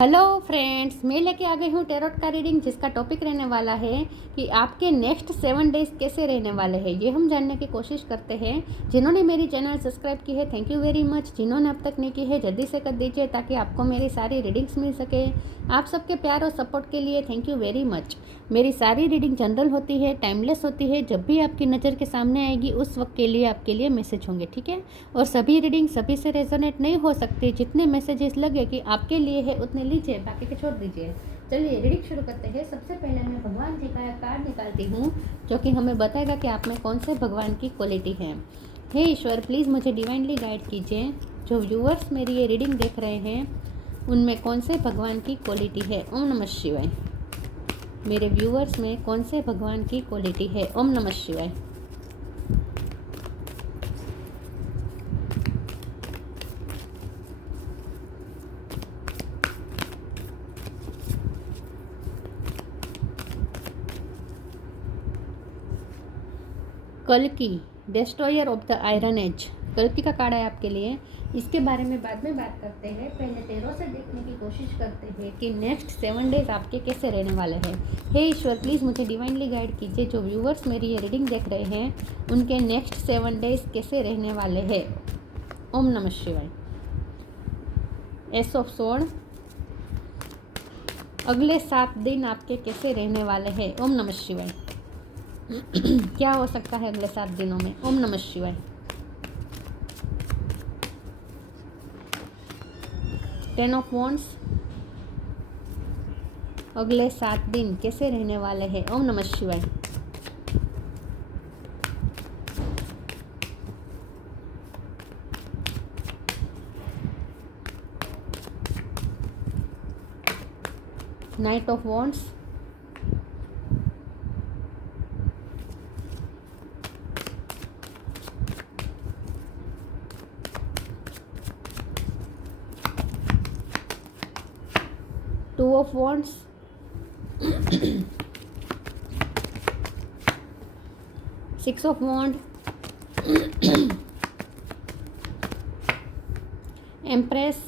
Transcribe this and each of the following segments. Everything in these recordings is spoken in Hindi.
हेलो फ्रेंड्स, मैं लेके आ गई हूँ टैरोट का रीडिंग, जिसका टॉपिक रहने वाला है कि आपके नेक्स्ट 7 डेज कैसे रहने वाले हैं। ये हम जानने की कोशिश करते हैं। जिन्होंने मेरी चैनल सब्सक्राइब की है, थैंक यू वेरी मच। जिन्होंने अब तक नहीं की है, जल्दी से कर दीजिए ताकि आपको मेरी सारी रीडिंग्स मिल सके। आप सबके प्यार और सपोर्ट के लिए थैंक यू वेरी मच। मेरी सारी रीडिंग जनरल होती है, टाइमलेस होती है। जब भी आपकी नज़र के सामने आएगी उस वक्त के लिए आपके लिए मैसेज होंगे, ठीक है। और सभी रीडिंग सभी से रेजोनेट नहीं हो सकती। जितने मैसेजेस लगे कि आपके लिए है उतने लीजिए, बाकी के छोड़ दीजिए। चलिए रीडिंग शुरू करते हैं। सबसे पहले मैं भगवान जी का कार्ड निकालती हूँ, जो कि हमें बताएगा कि आप में कौन से भगवान की क्वालिटी है। हे ईश्वर, प्लीज़ मुझे डिवाइनली गाइड कीजिए। जो व्यूअर्स मेरी ये रीडिंग देख रहे हैं उनमें कौन से भगवान की क्वालिटी है। ओम नमः शिवाय। मेरे व्यूअर्स में कौन से भगवान की क्वालिटी है। ओम नमः शिवाय। कल्कि, destroyer of the iron age. कल्कि का कार्ड है आपके लिए। इसके बारे में बाद में बात करते हैं। पहले टैरो से देखने की कोशिश करते हैं कि नेक्स्ट 7 डेज आपके कैसे रहने वाले हैं। हे ईश्वर, प्लीज़ मुझे डिवाइनली गाइड कीजिए। जो व्यूअर्स मेरी ये रीडिंग देख रहे हैं उनके नेक्स्ट 7 डेज कैसे रहने वाले हैं। ओम नमः शिवाय। S of sword. अगले 7 दिन आपके कैसे रहने वाले हैं। ओम नमः शिवाय। क्या हो सकता है अगले 7 दिनों में। ओम नमः शिवाय। 10 ऑफ वॉन्ड्स। अगले 7 दिन कैसे रहने वाले हैं। ओम नमः शिवाय। Knight of wands. Two of wands. Six of wand. Empress.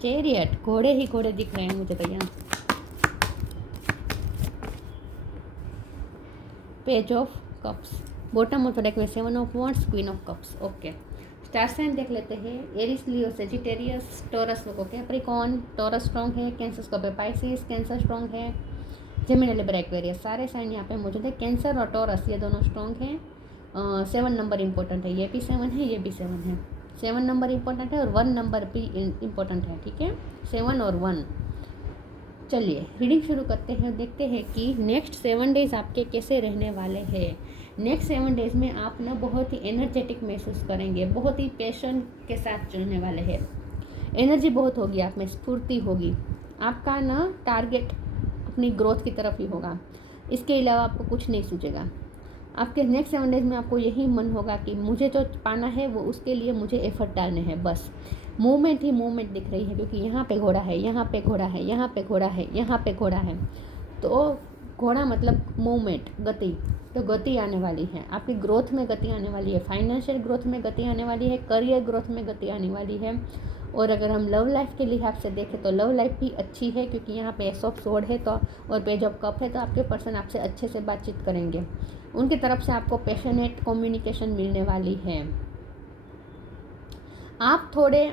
Chariot. घोड़े ही घोड़े दिख रहे हैं मुझे तो यहाँ। Page of cups. Bottom of the deck में 7 of wands, queen of cups. Okay, star sign देख लेते हैं। एरिस, लियो, सेजिटेरियस, टॉरस को कैप्रिकॉर्न। टॉरस स्ट्रॉन्ग है। कैंसर को पाइसिस, कैंसर स्ट्रॉन्ग है। जेमिनी, लिब्रा, एक्वेरियस, सारे साइन यहाँ पे मौजूद है। कैंसर और टॉरस ये दोनों स्ट्रॉन्ग हैं। 7 नंबर इंपॉर्टेंट है। ये भी 7 है, ये भी 7 है। 7 नंबर इंपॉर्टेंट है और 1 नंबर भी इंपॉर्टेंट है, ठीक है। 7 और 1। चलिए रीडिंग शुरू करते हैं। देखते हैं कि नेक्स्ट 7 डेज आपके कैसे रहने वाले हैं। नेक्स्ट 7 डेज में आप ना बहुत ही एनर्जेटिक महसूस करेंगे, बहुत ही पैशन के साथ चलने वाले हैं। एनर्जी बहुत होगी, आप में स्फूर्ति होगी। आपका ना टारगेट अपनी ग्रोथ की तरफ ही होगा। इसके अलावा आपको कुछ नहीं सूझेगा। आपके नेक्स्ट 7 डेज में आपको यही मन होगा कि मुझे जो पाना है वो उसके लिए मुझे एफर्ट डालने हैं। बस मूवमेंट ही मूवमेंट दिख रही है, क्योंकि यहाँ पे घोड़ा है, यहाँ पे घोड़ा है, यहाँ पे घोड़ा है, यहाँ पे घोड़ा है। तो घोड़ा मतलब मूवमेंट, गति। तो गति आने वाली है, आपकी ग्रोथ में गति आने वाली है, फाइनेंशियल ग्रोथ में गति आने वाली है, करियर ग्रोथ में गति आने वाली है। और अगर हम लव लाइफ के लिहाज से देखें तो लव लाइफ भी अच्छी है, क्योंकि यहाँ पे एस ऑफ स्वॉर्ड है तो और पेज ऑफ कप है। तो आपके पर्सन आपसे अच्छे से बातचीत करेंगे। उनकी तरफ से आपको पैशनेट कम्युनिकेशन मिलने वाली है। आप थोड़े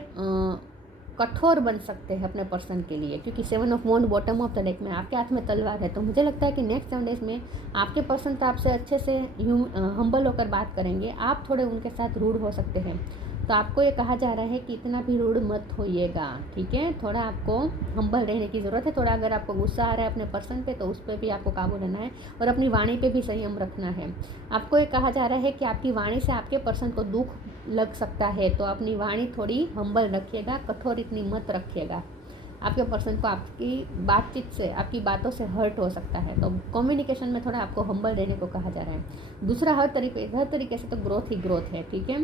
कठोर बन सकते हैं अपने पर्सन के लिए, क्योंकि 7 of wand bottom of the deck में आपके हाथ में तलवार है। तो मुझे लगता है कि नेक्स्ट 7 डेज में आपके पर्सन तो आपसे अच्छे से हम्बल होकर बात करेंगे। आप थोड़े उनके साथ रूड हो सकते हैं। तो आपको ये कहा जा रहा है कि इतना भी रूड मत होइएगा, ठीक है। थोड़ा आपको हम्बल रहने की ज़रूरत है। थोड़ा अगर आपको गुस्सा आ रहा है अपने पर्सन पे तो उस पर भी आपको काबू रहना है और अपनी वाणी पे भी संयम रखना है। आपको ये कहा जा रहा है कि आपकी वाणी से आपके पर्सन को दुख लग सकता है, तो अपनी वाणी थोड़ी हम्बल रखिएगा, कठोर इतनी मत रखिएगा। आपके पर्सन को आपकी बातचीत से, आपकी बातों से हर्ट हो सकता है। तो कम्युनिकेशन में थोड़ा आपको हम्बल रहने को कहा जा रहा है। दूसरा, हर तरीके से तो ग्रोथ ही ग्रोथ है, ठीक है।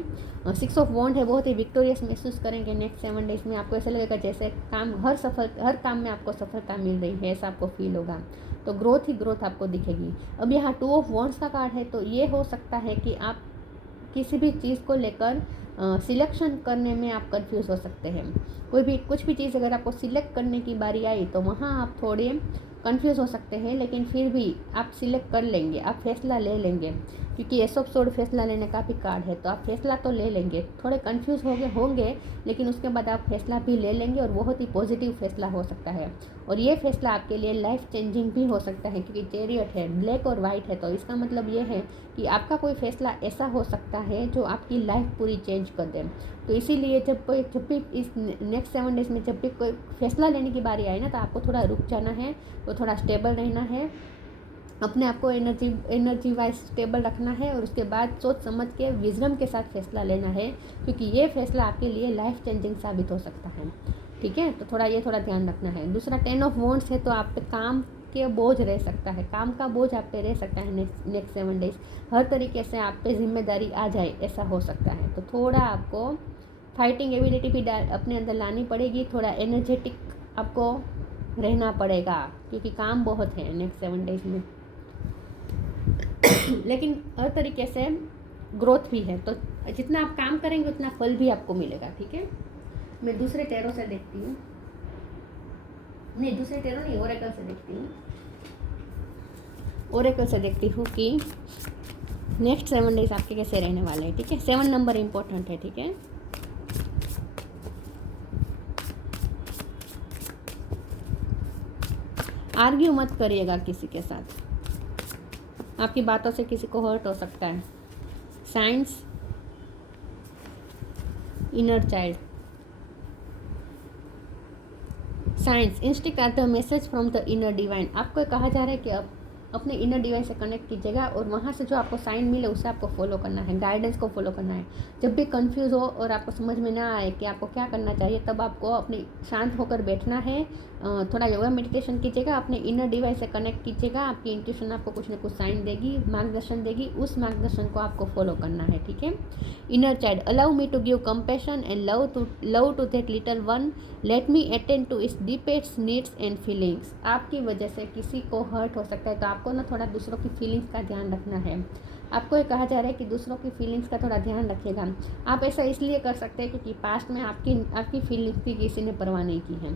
6 ऑफ वॉन्ड है। बहुत ही विक्टोरियस महसूस करेंगे नेक्स्ट 7 डेज में। आपको ऐसा लगेगा जैसे हर काम में आपको सफलता मिल रही है, ऐसा आपको फील होगा। तो ग्रोथ ही ग्रोथ आपको दिखेगी। अब यहाँ 2 ऑफ वॉन्ड्स का कार्ड है, तो ये हो सकता है कि आप किसी भी चीज़ को लेकर सिलेक्शन करने में आप कंफ्यूज हो सकते हैं। कुछ भी चीज़ अगर आपको सिलेक्ट करने की बारी आई तो वहाँ आप थोड़े कंफ्यूज हो सकते हैं, लेकिन फिर भी आप सिलेक्ट कर लेंगे, आप फैसला ले लेंगे, क्योंकि एस ऑफ सोर्ड फैसला लेने का भी कार्ड है, तो आप फैसला तो ले लेंगे। थोड़े कंफ्यूज होंगे लेकिन उसके बाद आप फैसला भी ले लेंगे और बहुत ही पॉजिटिव फैसला हो सकता है। और ये फैसला आपके लिए लाइफ चेंजिंग भी हो सकता है, क्योंकि चैरियट है, ब्लैक और वाइट है, तो इसका मतलब ये है कि आपका कोई फैसला ऐसा हो सकता है जो आपकी लाइफ पूरी चेंज कर दे। तो इसीलिए जब भी इस नेक्स्ट 7 डेज में जब भी कोई फैसला लेने की बारी आए ना, तो आपको थोड़ा रुक जाना है, तो थोड़ा स्टेबल रहना है, अपने आप को एनर्जी वाइज स्टेबल रखना है, और उसके बाद सोच समझ के विजडम के साथ फैसला लेना है, क्योंकि ये फैसला आपके लिए लाइफ चेंजिंग साबित हो सकता है। ठीक है, तो थोड़ा ध्यान रखना है। दूसरा 10 ऑफ वॉन्ड्स है, तो आप पे काम के बोझ रह सकता है, काम का बोझ आप पे रह सकता है नेक्स्ट 7 डेज। हर तरीके से आप पे जिम्मेदारी आ जाए ऐसा हो सकता है, तो थोड़ा आपको फाइटिंग एबिलिटी भी अपने अंदर लानी पड़ेगी, थोड़ा एनर्जेटिक आपको रहना पड़ेगा, क्योंकि काम बहुत है नेक्स्ट 7 डेज में। लेकिन हर तरीके से ग्रोथ भी है, तो जितना आप काम करेंगे उतना फल भी आपको मिलेगा। ठीक है, मैं दूसरे टैरो से देखती हूँ, नहीं दूसरे टैरो नहीं, ओरेकल से देखती हूँ। ओरेकल से देखती हूँ कि नेक्स्ट 7 डेज आपके कैसे रहने वाले हैं। ठीक है, 7 नंबर इम्पोर्टेंट है। ठीक है, आर्ग्यू मत करिएगा किसी के साथ, आपकी बातों से किसी को हर्ट हो सकता है। Science, inner child, science, instinct are the message from the inner divine. आपको कहा जा रहा है कि आप अपने इनर डिवाइन से कनेक्ट कीजिएगा, और वहाँ से जो आपको साइन मिले उसे आपको फॉलो करना है, गाइडेंस को फॉलो करना है। जब भी कंफ्यूज हो और आपको समझ में ना आए कि आपको क्या करना चाहिए, तब आपको अपने शांत होकर बैठना है, थोड़ा योगा मेडिटेशन कीजिएगा, अपने इनर डिवाइन से कनेक्ट कीजिएगा। आपकी इंट्यूशन आपको कुछ ना कुछ साइन देगी, मार्गदर्शन देगी, उस मार्गदर्शन को आपको फॉलो करना है। ठीक है, inner child, allow me to give compassion and love to that little one, let me attend to its deepest needs and feelings. आपकी वजह से किसी को हर्ट हो सकता है, तो आपको ना थोड़ा दूसरों की फीलिंग्स का ध्यान रखना है। आपको ये कहा जा रहा है कि दूसरों की फीलिंग्स का थोड़ा ध्यान रखिएगा। आप ऐसा इसलिए कर सकते हैं क्योंकि पास्ट में आपकी फीलिंग्स की किसी ने परवाह नहीं की है,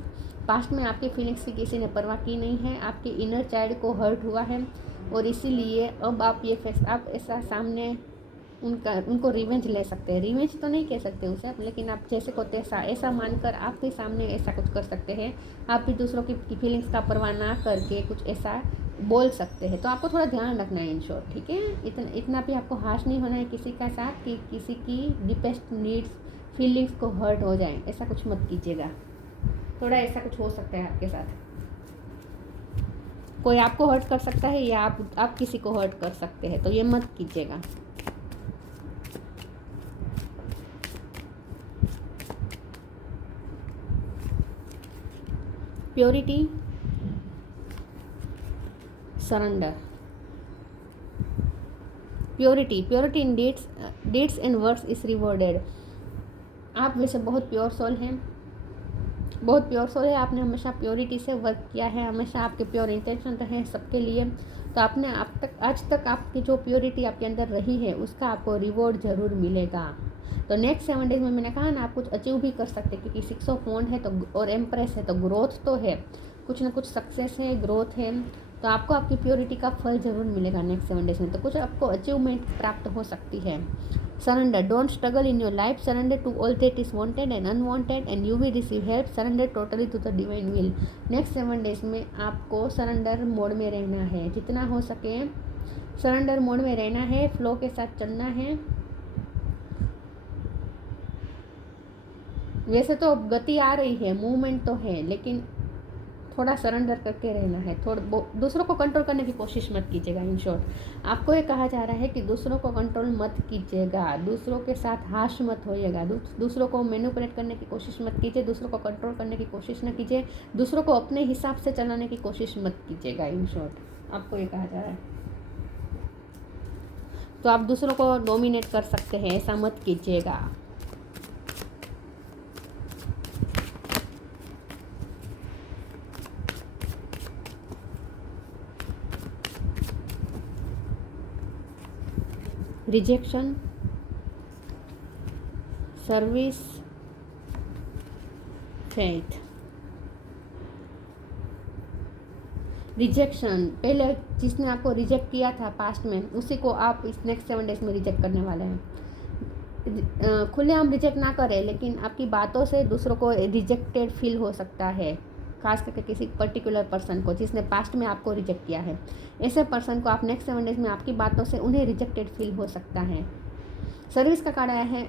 पास्ट में आपकी फीलिंग्स की किसी ने परवाह की नहीं है, आपके इनर चाइल्ड को हर्ट हुआ है, और इसीलिए अब आप आप ऐसा सामने उनको रिवेंज ले सकते हैं। रिवेंज तो नहीं कह सकते उसे, लेकिन आप जैसे को तैसा ऐसा मानकर आप भी सामने ऐसा कुछ कर सकते हैं। आप भी दूसरों की फीलिंग्स का परवाह ना करके कुछ ऐसा बोल सकते हैं। तो आपको थोड़ा ध्यान रखना है इन शॉर्ट। ठीक है, इतना भी आपको हाश नहीं होना है किसी का साथ कि किसी की डीपेस्ट नीड्स फीलिंग्स को हर्ट हो जाए, ऐसा कुछ मत कीजिएगा। थोड़ा ऐसा कुछ हो सकता है आपके साथ, कोई आपको हर्ट कर सकता है या आप किसी को हर्ट कर सकते हैं, तो ये मत कीजिएगा। Purity, surrender, purity in deeds and words is rewarded. आप वैसे बहुत प्योर सोल हैं, बहुत प्योर सोल है, आपने हमेशा प्योरिटी से वर्क किया है, हमेशा आपके प्योर इंटेंशन रहे सबके लिए, तो आपने आज तक आपकी जो प्योरिटी आपके अंदर रही है उसका आपको रिवॉर्ड ज़रूर मिलेगा। तो नेक्स्ट 7 डेज में मैंने कहा ना, आप कुछ अचीव भी कर सकते हैं, क्योंकि 6 ऑफ वॉन्ड है तो और एम्प्रेस है, तो ग्रोथ तो है, कुछ ना कुछ सक्सेस है, ग्रोथ है, तो आपको आपकी प्योरिटी का फल ज़रूर मिलेगा नेक्स्ट 7 डेज में, तो कुछ आपको अचीवमेंट प्राप्त हो सकती है। Surrender. Don't struggle in your life. Surrender to all that is wanted and unwanted, and you will receive help. Surrender totally to the divine will. Next 7 days में आपको सरेंडर मोड में रहना है, जितना हो सके सरेंडर मोड में रहना है, फ्लो के साथ चलना है। वैसे तो गति आ रही है, मूवमेंट तो है, लेकिन थोड़ा सरेंडर करके रहना है। दूसरों को कंट्रोल करने की कोशिश मत कीजिएगा। इन शॉर्ट आपको ये कहा जा रहा है कि दूसरों को कंट्रोल मत कीजिएगा, दूसरों के साथ हाश मत होइएगा, दूसरों को मैनिपुलेट करने की कोशिश मत कीजिए, दूसरों को कंट्रोल करने की कोशिश न कीजिए, दूसरों को अपने हिसाब से चलाने की कोशिश मत कीजिएगा। इन शॉर्ट आपको ये कहा जा रहा है, तो आप दूसरों को डोमिनेट कर सकते हैं, ऐसा मत कीजिएगा। Rejection, service, faith, rejection. पहले जिसने आपको रिजेक्ट किया था पास्ट में, उसी को आप इस नेक्स्ट 7 डेज में रिजेक्ट करने वाले हैं। खुलेआम रिजेक्ट ना करें, लेकिन आपकी बातों से दूसरों को रिजेक्टेड फील हो सकता है, खास करके किसी पर्टिकुलर पर्सन को जिसने पास्ट में आपको रिजेक्ट किया है। ऐसे पर्सन को आप नेक्स्ट 7 डेज में आपकी बातों से उन्हें रिजेक्टेड फील हो सकता है। सर्विस का कार्ड आया है,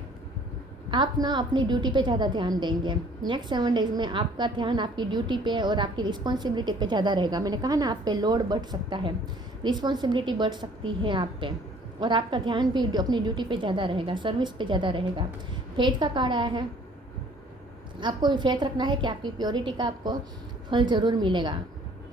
आप ना अपनी ड्यूटी पे ज़्यादा ध्यान देंगे। नेक्स्ट 7 डेज में आपका ध्यान आपकी ड्यूटी पे और आपकी रिस्पॉन्सिबिलिटी पे ज़्यादा रहेगा। मैंने कहा ना, आप पे लोड बढ़ सकता है, रिस्पॉन्सिबिलिटी बढ़ सकती है आप पे, और आपका ध्यान भी अपनी ड्यूटी पे ज़्यादा रहेगा, सर्विस पे ज़्यादा रहेगा। फेथ का कार्ड आया है, आपको भी फेथ रखना है कि आपकी प्योरिटी का आपको फल ज़रूर मिलेगा।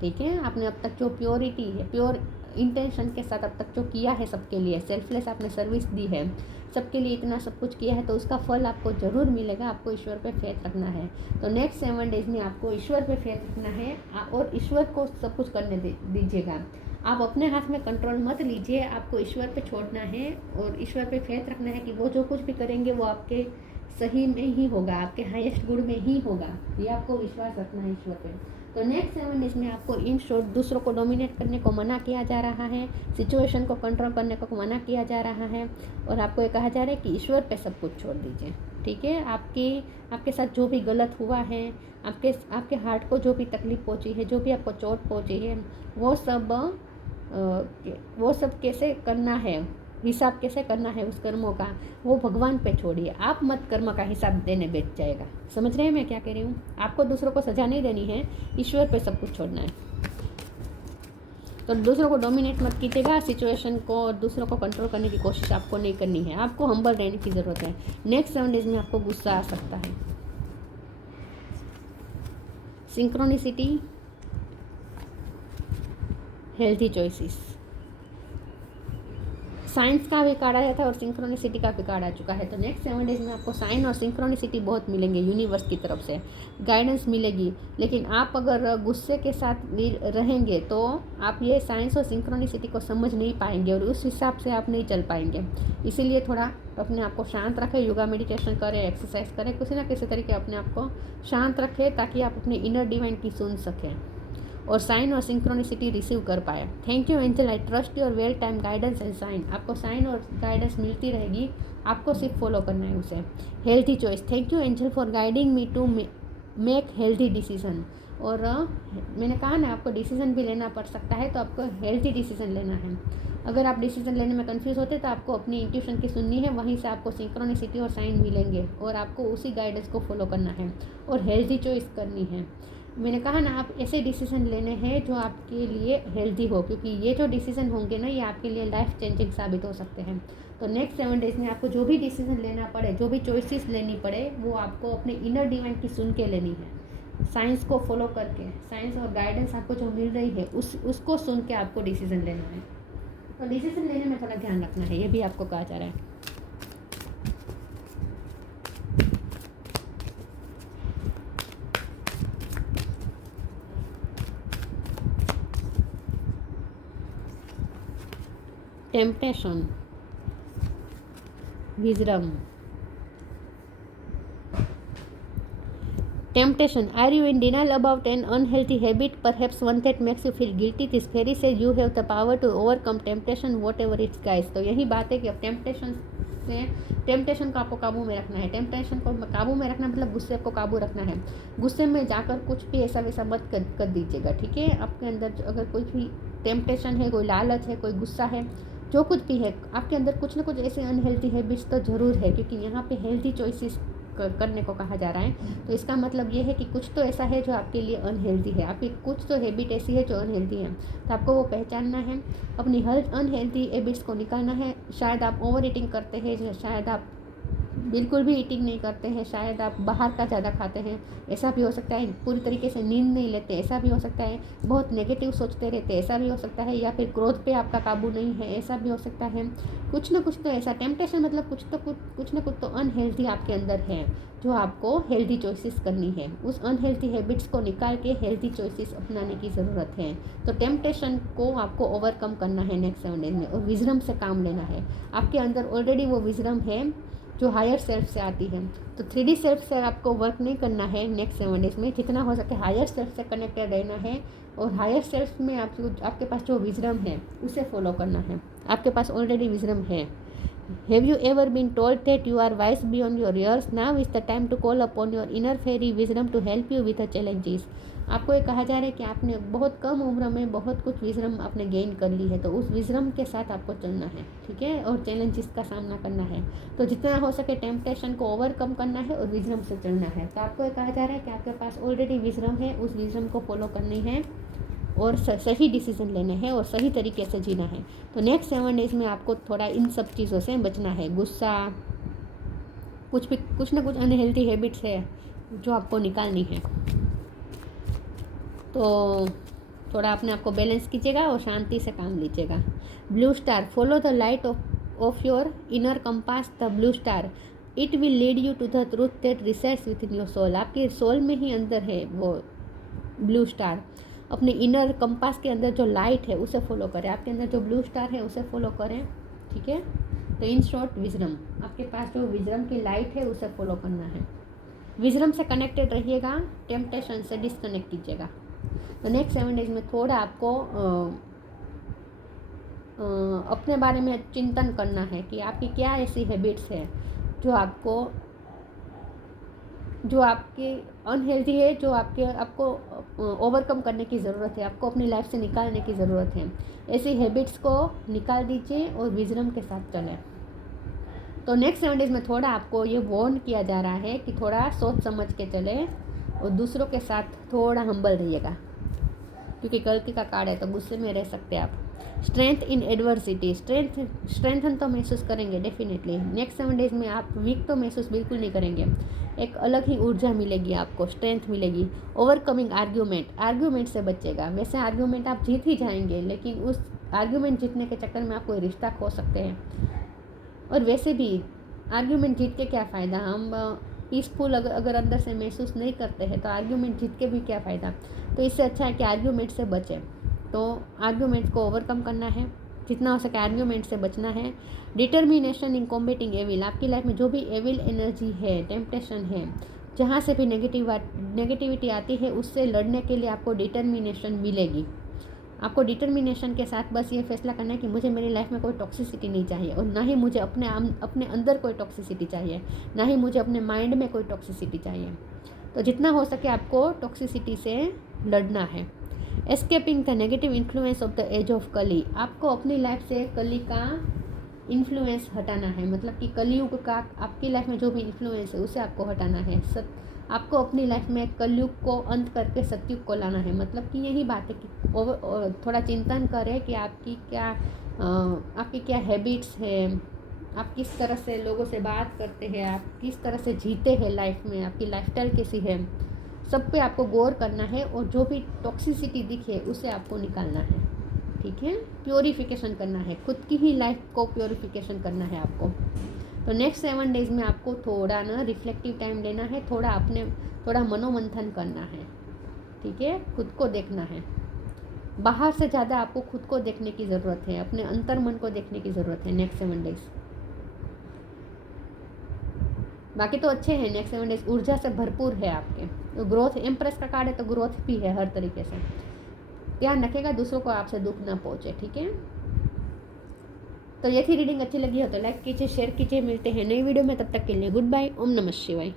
ठीक है, आपने अब तक जो प्योरिटी है, प्योर इंटेंशन के साथ अब तक जो किया है सबके लिए, सेल्फलेस आपने सर्विस दी है, सबके लिए इतना सब कुछ किया है, तो उसका फल आपको ज़रूर मिलेगा। आपको ईश्वर पे फेथ रखना है। तो नेक्स्ट 7 डेज में आपको ईश्वर पे फेथ रखना है और ईश्वर को सब कुछ करने दीजिएगा। आप अपने हाथ में कंट्रोल मत लीजिए, आपको ईश्वर पे छोड़ना है और ईश्वर पे फेथ रखना है कि वो जो कुछ भी करेंगे वो आपके सही में ही होगा, आपके हाईएस्ट गुड में ही होगा। ये आपको विश्वास रखना है ईश्वर पे। तो नेक्स्ट 7 डेज में आपको इन शॉर्ट दूसरों को डोमिनेट करने को मना किया जा रहा है, सिचुएशन को कंट्रोल करने को मना किया जा रहा है, और आपको ये कहा जा रहा है कि ईश्वर पे सब कुछ छोड़ दीजिए। ठीक है, आपके साथ जो भी गलत हुआ है, आपके हार्ट को जो भी तकलीफ पहुंची है, जो भी आपको चोट पहुंची है, वो सब कैसे करना है, हिसाब कैसे करना है उस कर्मों का, वो भगवान पे छोड़िए। आप मत कर्म का हिसाब देने बैठ जाएगा। समझ रहे हैं मैं क्या कह रही हूँ? आपको दूसरों को सजा नहीं देनी है, ईश्वर पे सब कुछ छोड़ना है। तो दूसरों को डोमिनेट मत कीजिएगा, सिचुएशन को और दूसरों को कंट्रोल करने की कोशिश आपको नहीं करनी है। आपको हम्बल रहने की ज़रूरत है। नेक्स्ट 7 डेज में आपको गुस्सा आ सकता है। Synchronicity, healthy choices. साइंस का भी कार्ड आया था और सिंक्रोनिसिटी का भी कार्ड आ चुका है। तो नेक्स्ट 7 डेज में आपको साइन और सिंक्रोनिसिटी बहुत मिलेंगे, यूनिवर्स की तरफ से गाइडेंस मिलेगी। लेकिन आप अगर गुस्से के साथ रहेंगे तो आप ये साइंस और सिंक्रोनिसिटी को समझ नहीं पाएंगे और उस हिसाब से आप नहीं चल पाएंगे। इसीलिए थोड़ा अपने आप को शांत रखें, योगा मेडिटेशन करें, एक्सरसाइज करें, किसी ना किसी तरीके अपने आप को शांत रखें ताकि आप अपने इनर डिवाइन की सुन सकें और साइन और सिंक्रोनिसिटी रिसीव कर पाए। Thank you angel, I trust your well time guidance and sign. आपको साइन और गाइडेंस मिलती रहेगी, आपको सिर्फ फॉलो करना है उसे। Healthy choice, thank you angel for guiding me to make healthy decision. और मैंने कहा ना, आपको डिसीजन भी लेना पड़ सकता है, तो आपको हेल्थी डिसीजन लेना है। अगर आप डिसीजन लेने में कंफ्यूज होते तो आपको अपनी इंट्यूशन की सुननी है, वहीं से आपको सिंक्रोनिसिटी और साइन मिलेंगे और आपको उसी गाइडेंस को फॉलो करना है और हेल्थी चॉइस करनी है। मैंने कहा ना, आप ऐसे डिसीजन लेने हैं जो आपके लिए हेल्दी हो, क्योंकि ये जो डिसीजन होंगे ना, ये आपके लिए लाइफ चेंजिंग साबित हो सकते हैं। तो नेक्स्ट 7 डेज में आपको जो भी डिसीजन लेना पड़े, जो भी चॉइसेस लेनी पड़े, वो आपको अपने इनर डिवाइन की सुन के लेनी है, साइंस को फॉलो करके। साइंस और गाइडेंस आपको जो मिल रही है उसको सुन के आपको डिसीजन लेना है। तो डिसीजन लेने में थोड़ा ध्यान रखना है, ये भी आपको कहा जा रहा है। Temptation, wisdom. Temptation. Are you in denial about an unhealthy habit? Perhaps one that makes you feel guilty. This fairy says you have the power to overcome temptation, whatever its guise. तो यही बात है कि अब टेम्पटेशन को आपको काबू में रखना है। टेम्पटेशन को काबू में रखना मतलब गुस्से को काबू रखना है। गुस्से में जाकर कुछ भी ऐसा वैसा मत कर दीजिएगा। ठीक है, आपके अंदर अगर कोई भी टेम्पटेशन है, कोई लालच है, कोई गुस्सा है, जो कुछ भी है, आपके अंदर कुछ ना कुछ ऐसे अनहेल्थी हैबिट्स तो ज़रूर है, क्योंकि यहाँ पे हेल्थी चॉइसेस करने को कहा जा रहा है। तो इसका मतलब ये है कि कुछ तो ऐसा है जो आपके लिए अनहेल्दी है, आपकी कुछ तो हैबिट ऐसी है जो अनहेल्दी है। तो आपको वो पहचानना है, अपनी हर अनहेल्दी हैबिट्स को निकालना है। शायद आप ओवर ईटिंग करते हैं, शायद आप बिल्कुल भी ईटिंग नहीं करते हैं, शायद आप बाहर का ज़्यादा खाते हैं, ऐसा भी हो सकता है। पूरी तरीके से नींद नहीं लेते, ऐसा भी हो सकता है। बहुत नेगेटिव सोचते रहते, ऐसा भी हो सकता है। या फिर क्रोध पे आपका काबू नहीं है, ऐसा भी हो सकता है। कुछ ना कुछ तो ऐसा टेम्पटेशन मतलब कुछ ना कुछ तो अनहेल्दी आपके अंदर है जो आपको हेल्दी चॉइसेस करनी है। उस अनहेल्दी हैबिट्स को निकाल के हेल्दी चॉइसेस अपनाने की ज़रूरत है। तो टेम्पटेशन को आपको ओवरकम करना है नेक्स्ट 7 डेज में, और विजडम से काम लेना है। आपके अंदर ऑलरेडी वो विजडम है, जो हायर सेल्फ से आती है। तो 3D सेल्फ से आपको वर्क नहीं करना है नेक्स्ट 7 डेज़ में, जितना हो सके हायर सेल्फ से कनेक्टेड रहना है। और हायर सेल्फ में आपके पास जो विजडम है उसे फॉलो करना है। आपके पास ऑलरेडी विजडम है। Have you ever been told that you are wise beyond your years? Now is the time to call upon your inner fairy wisdom to help you with the challenges. आपको ये कहा जा रहा है कि आपने बहुत कम उम्र में बहुत कुछ विजडम आपने गेन कर ली है, तो उस विजडम के साथ आपको चलना है, ठीक है, और चैलेंजेस का सामना करना है। तो जितना हो सके टेम्पटेशन को ओवरकम करना है और विजडम से चलना है। तो आपको ये कहा जा रहा है कि आपके पास ऑलरेडी विजडम है, उस विजडम को फॉलो करनी है और सही डिसीजन लेने हैं और सही तरीके से जीना है। तो नेक्स्ट 7 डेज़ में आपको थोड़ा इन सब चीज़ों से बचना है। गुस्सा, कुछ ना कुछ अनहेल्दी हैबिट्स है जो आपको निकालनी है। तो थोड़ा अपने आप को बैलेंस कीजिएगा और शांति से काम लीजिएगा। Blue star, follow the light of your inner compass the blue star, it will lead you to the truth that resides with in your soul. आपके सोल में ही अंदर है वो ब्लू स्टार। अपने इनर कंपास के अंदर जो लाइट है उसे फॉलो करें, आपके अंदर जो ब्लू स्टार है उसे फॉलो करें, ठीक है। तो इन शॉर्ट विजडम, आपके पास जो विजडम की लाइट है उसे फॉलो करना है। विजडम से कनेक्टेड रहिएगा, टेम्पटेशन से डिस्कनेक्ट कीजिएगा। तो नेक्स्ट 7 डेज में थोड़ा आपको अपने बारे में चिंतन करना है कि आपकी क्या ऐसी हैबिट्स है जो आपकी अनहेल्दी है, जो आपको ओवरकम करने की ज़रूरत है, आपको अपनी लाइफ से निकालने की ज़रूरत है। ऐसी हैबिट्स को निकाल दीजिए और विजडम के साथ चलें। तो नेक्स्ट 7 डेज़ में थोड़ा आपको ये वार्न किया जा रहा है कि थोड़ा सोच समझ के चलें और दूसरों के साथ थोड़ा हम्बल रहिएगा, क्योंकि गलती का कार्ड है तो गुस्से में रह सकते हैं आप। स्ट्रेंथ इन एडवर्सिटी, स्ट्रेंथन तो महसूस करेंगे डेफिनेटली। नेक्स्ट 7 डेज़ में आप वीक तो महसूस बिल्कुल नहीं करेंगे, एक अलग ही ऊर्जा मिलेगी आपको, स्ट्रेंथ मिलेगी। ओवरकमिंग आर्ग्यूमेंट से बचेगा। वैसे आर्ग्यूमेंट आप जीत ही जाएंगे, लेकिन उस आर्ग्यूमेंट जीतने के चक्कर में आप कोई रिश्ता खो सकते हैं। और वैसे भी आर्ग्यूमेंट जीत के क्या फ़ायदा, हम पीसफुल अगर अंदर से महसूस नहीं करते हैं तो आर्ग्यूमेंट जीत के भी क्या फ़ायदा। तो इससे अच्छा है कि आर्ग्यूमेंट से बचें। तो आर्ग्यूमेंट को ओवरकम करना है, जितना हो सके आर्ग्यूमेंट से बचना है। डिटर्मिनेशन इन कॉम्बेटिंग एविल, आपकी लाइफ में जो भी एविल एनर्जी है, टेम्पटेशन है, जहाँ से भी नेगेटिविटी आती है, उससे लड़ने के लिए आपको डिटर्मिनेशन मिलेगी। आपको डिटर्मिनेशन के साथ बस ये फैसला करना है कि मुझे मेरी लाइफ में कोई टॉक्सिसिटी नहीं चाहिए, और ना ही मुझे अपने अंदर कोई टॉक्सिसिटी चाहिए, ना ही मुझे अपने माइंड में कोई टॉक्सिसिटी चाहिए। तो जितना हो सके आपको टॉक्सिसिटी से लड़ना है। Escaping the negative influence of the age of Kali, आपको अपनी लाइफ से कली का इन्फ्लुएंस हटाना है। मतलब कि कलयुग का आपकी लाइफ में जो भी इन्फ्लुएंस है उसे आपको हटाना है। आपको अपनी लाइफ में कलयुग को अंत करके सतयुग को लाना है। मतलब कि यही बात है कि थोड़ा चिंतन करें कि आपकी क्या हैबिट्स है, आप किस तरह से लोगों से बात करते हैं, आप किस तरह से जीते हैं लाइफ में, आपकी लाइफस्टाइल कैसी है, सब पे आपको गौर करना है। और जो भी टॉक्सिसिटी दिखे उसे आपको निकालना है, ठीक है। प्योरीफिकेशन करना है, खुद की ही लाइफ को प्योरीफिकेशन करना है आपको। तो नेक्स्ट 7 डेज़ में आपको थोड़ा रिफ्लेक्टिव टाइम लेना है, थोड़ा मनोमंथन करना है, ठीक है। खुद को देखना है, बाहर से ज़्यादा आपको खुद को देखने की ज़रूरत है, अपने अंतर मन को देखने की ज़रूरत है नेक्स्ट 7 डेज़। बाकी तो अच्छे हैं नेक्स्ट 7 डेज़, ऊर्जा से भरपूर है आपके। तो ग्रोथ, एम्प्रेस का कार्ड है तो ग्रोथ भी है हर तरीके से। ध्यान रखेगा दूसरों को आपसे दुख ना पहुँचे, ठीक है। तो ये थी रीडिंग, अच्छी लगी हो तो लाइक कीजिए, शेयर कीजिए। मिलते हैं नई वीडियो में, तब तक के लिए गुड बाय। ओम नमः शिवाय।